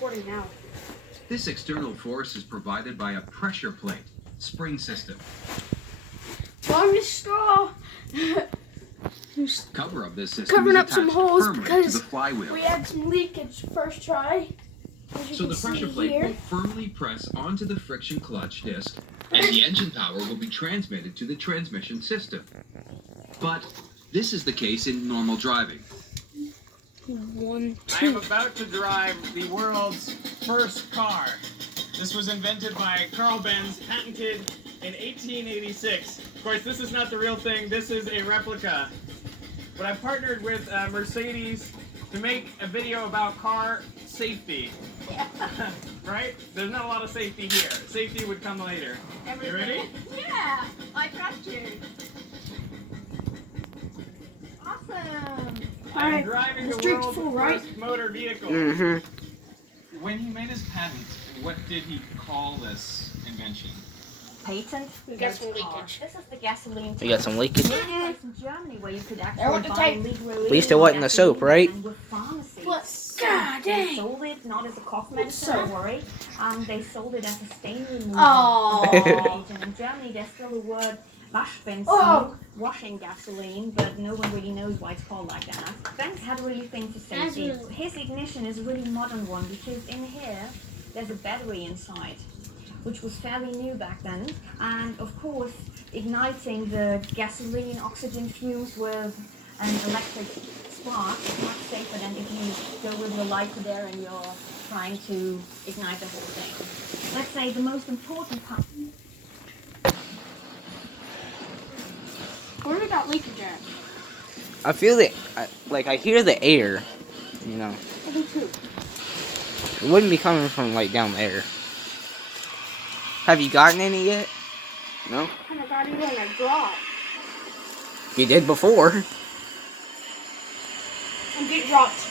recording now. This external force is provided by a pressure plate spring system. On the straw. Cover of this system Covering is up some attached holes firmly to because the flywheel. we had some leakage first try. So the pressure plate will firmly press onto the friction clutch disc, and the engine power will be transmitted to the transmission system. But this is the case in normal driving. 1, I am 2. about to drive the world's first car. This was invented by Carl Benz, patented in 1886. Of course, this is not the real thing. This is a replica. But I partnered with Mercedes to make a video about car safety. Right? There's not a lot of safety here. Safety would come later. You ready? Yeah, I trust you. Awesome. I'm Alright, driving this the drink's world's full, right? first motor vehicle. Mm-hmm. When he made his patent, what did he call this invention? Patent. We got some leakage. This is the gasoline. We got some leakage. In Germany, where you could I actually want the buy tape. legally. At least it wasn't the soap, right? And with pharmacies. What? God They dang. sold it not as a cough What's medicine, don't soap? worry. They sold it as a stain remover. Oh. And in Germany, there's still the word Waschbenzin, Oh. washing gasoline, but no one really knows why it's called like that. Benz had a really thing for safety. Absolutely. His ignition is a really modern one because in here, there's a battery inside, which was fairly new back then. And of course, igniting the gasoline oxygen fuse with an electric spark is much safer than if you go with your lighter there and you're trying to ignite the whole thing. Let's say the most important part. Where we got leakage at? I feel it. I hear the air. You know, I do too. it wouldn't be coming from like down there. Have you gotten any yet? No. I kind of got it in a drop. You did before. And get dropped.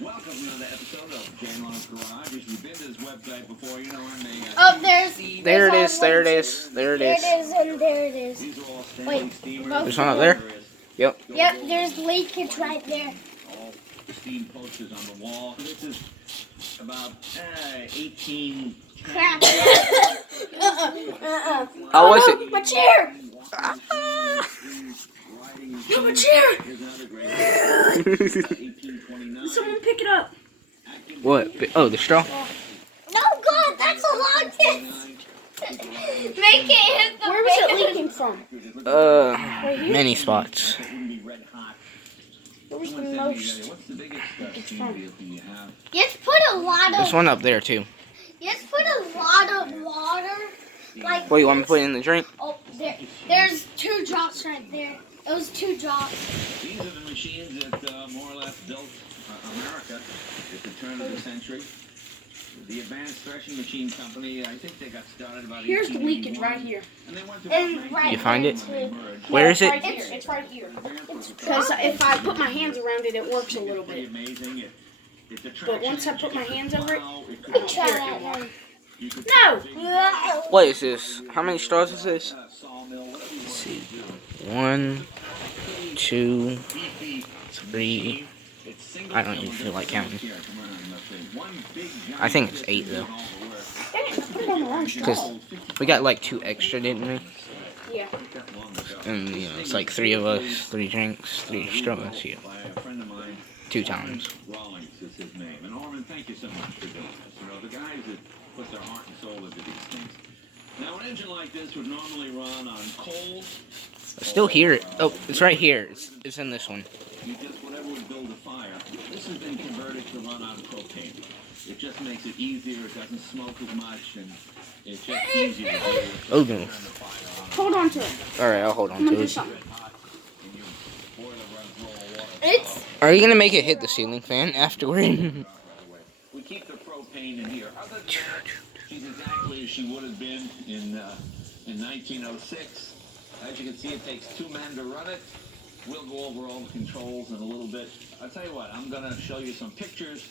Welcome to another episode of J-Mon's Garage. If you've been to this website before, you know I'm a... Oh, there's. There it is. There it is. There it There it is. is, and there it is. These are all standing Wait, steamers. both There's one up there. Yep. Yep, there's leakage right there. All steam posters on the wall. This is about 18... Crap. How was it? My chair! No, my chair! Here's another great one. 1829. Someone pick it up. What? Oh, the straw. No, God, that's a long distance. Make it hit the Where was it base. leaking from? Many spots. That wouldn't be red hot. Where was the Someone most? said to me, what's the biggest It's steam from- vehicle you have? Just put a lot There's of. one up there too. Just put a lot of water. Like. What, you want me to put it in the drink? Oh, there's 2 drops right there. It was 2 drops. These are the machines that more or less built America at the turn of the century. The Advanced Threshing Machine Company, I think they got started about Here's the 1881, leakage right here. And they went to And about right You find it? 1900. Where is It's it? right here. It's right here. Because Because if I put my hands around it, it works a little pretty bit. amazing. But once I put my hands over it, I don't try that one. No! What is this? How many straws is this? Let's see. 1, 2, 3. I don't even feel like counting. I think it's 8 though. Dang it, I put it on the wrong straw. Because we got like 2 extra, didn't we? Yeah. And you know, it's like 3 of us, 3 drinks, 3 straws. Yeah. 2 times. Rawlings is his name. And Norman, thank you so much for doing this. You know, the guys that put their heart and soul into these things. Now, an engine like this would normally run on coal. I still hear it. Oh, it's right here. It's in this one. You just, whatever would build a fire. This has been converted to run on propane. It just makes it easier. It doesn't smoke as much, and it's just easier to do. Oh no. Turn the fire on. Hold on to it. Alright, I'll hold on I'm gonna to do it. something. And your boiler runs raw water. It's. Are you gonna make it hit the ceiling fan afterward? We keep the propane in here. Other than that, she's exactly as she would have been in 1906. As you can see, it takes 2 men to run it. We'll go over all the controls in a little bit. I'll tell you what, I'm going to show you some pictures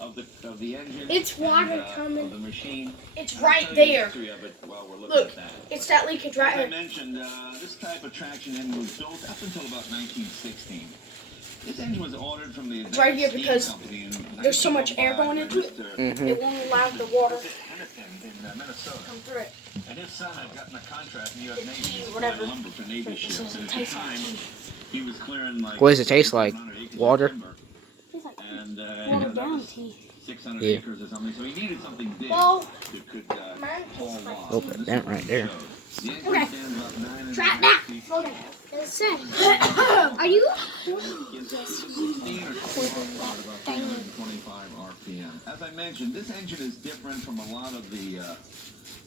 of the engine. It's water and, coming. Of the machine. It's I'll right tell you the there. history of it while we're looking Look, at that. it's that leakage right As I here. mentioned, this type of traction engine was built up until about 1916. This engine was ordered from the It's right here Steam because Company in there's so much air 1905 going by into it. Mr. Mm-hmm. It won't allow the water to Hennepin in Minnesota. come through it. And his son had gotten a contract in the U.S. It's Navy to supply whatever. lumber for Navy ships. This And at the tastes like time, tea. he was clearing like. What does it taste like? 600 acres of Water? timber, Tastes like And watered that down was tea. 600 Yeah. acres or something. So he needed something big Well, that could mine haul tastes like logs. Oh, And this that is what right he there. showed. The engine Okay. stands about 9.5 Try it now. feet. Slow down. Listen. Are you? It's 16 or 20 at about 325 RPM. As I mentioned, this engine is different from a lot of the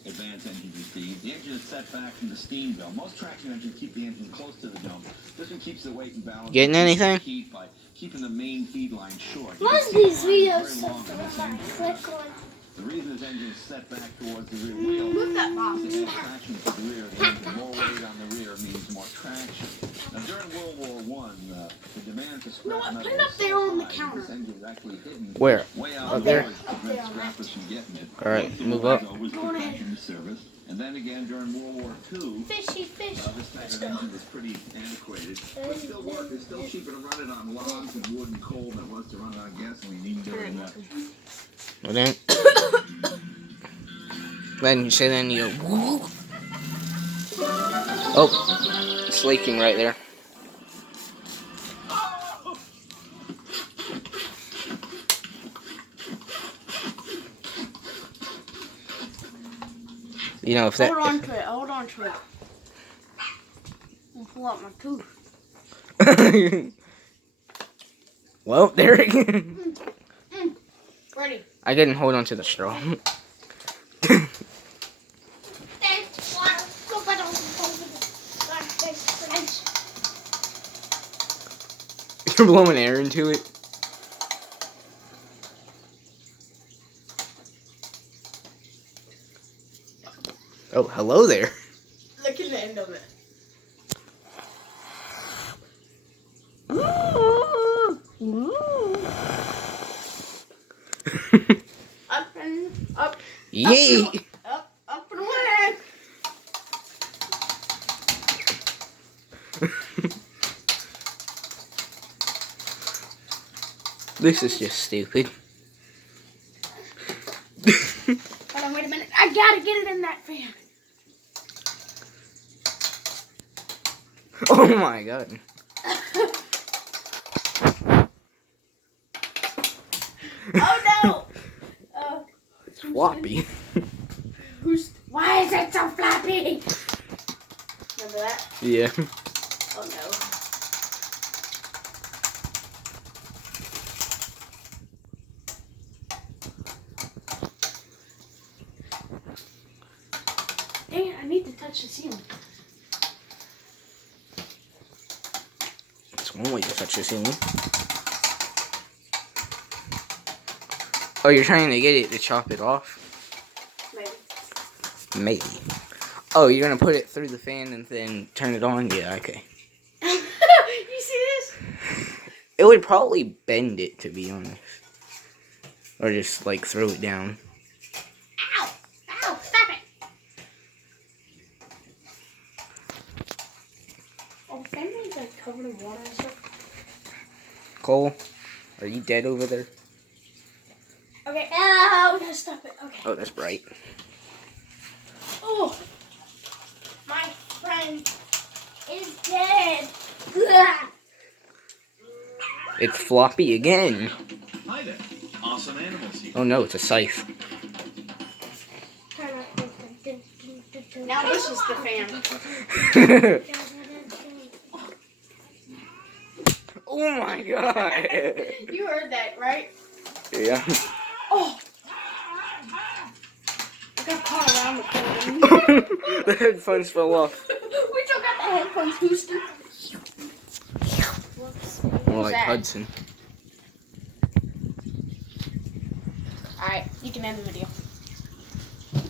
advanced engines you see. The engine is set back from the steam dome. Most traction engines keep the engine close to the dome. This one keeps the weight and balance. Getting anything? Heat by keeping the main feed line short. Most of You can these see the line videos very so long on this far, engine. click on. The reason this engine is set back towards the rear wheel Move that box. is to add traction to the rear. The engine, more weight on the rear means more traction. Now, during World War I, the demand for scrap know what? metal Put it up was there so on the high, counter. This engine was actually hidden Where? way out Up of there? doors to prevent scrappers from getting it. All right, Once the move war up. was over, it was put back into service. And then again, during World War II, Fishy fish. this type of engine was pretty antiquated. But it still worked. It's still cheaper to run it on logs and wood and coal than it was to run it on gasoline, even during that. Well then. Then you say then you go. Woo. Oh, it's leaking right there. You know if that. Hold on to it. Hold on to it. I'll pull out my tooth. Well, there again. Ready. I didn't hold on to the straw. There's water. Go put on the You're blowing air into it. Oh, hello there. Look at the end of it. Up and up. Yay! Up and away. This is just stupid. Hold on, wait a minute. I gotta get it in that fan. Oh my god. Oh no! It's floppy. Why is it so floppy? Remember that? Yeah. Oh no. Dang it, I need to touch the ceiling. That's one way to touch the ceiling. Oh, you're trying to get it to chop it off? Maybe. Maybe. Oh, you're gonna put it through the fan and then turn it on? Yeah, okay. You see this? It would probably bend it, to be honest. Or just, like, throw it down. Ow! Ow! Stop it! Oh, the family's like covered in water and stuff. Cole, are you dead over there? Okay, ow! We gotta stop it. Okay. Oh, that's bright. Oh! My friend is dead! It's floppy again. Hi there, awesome animals here. Oh no, it's a scythe. Now this is the fan. Oh my god. You heard that, right? Yeah. Oh! I got caught around the corner. The headphones fell off. We still got the headphones, Houston. More like that? Hudson. Alright, you can end the video.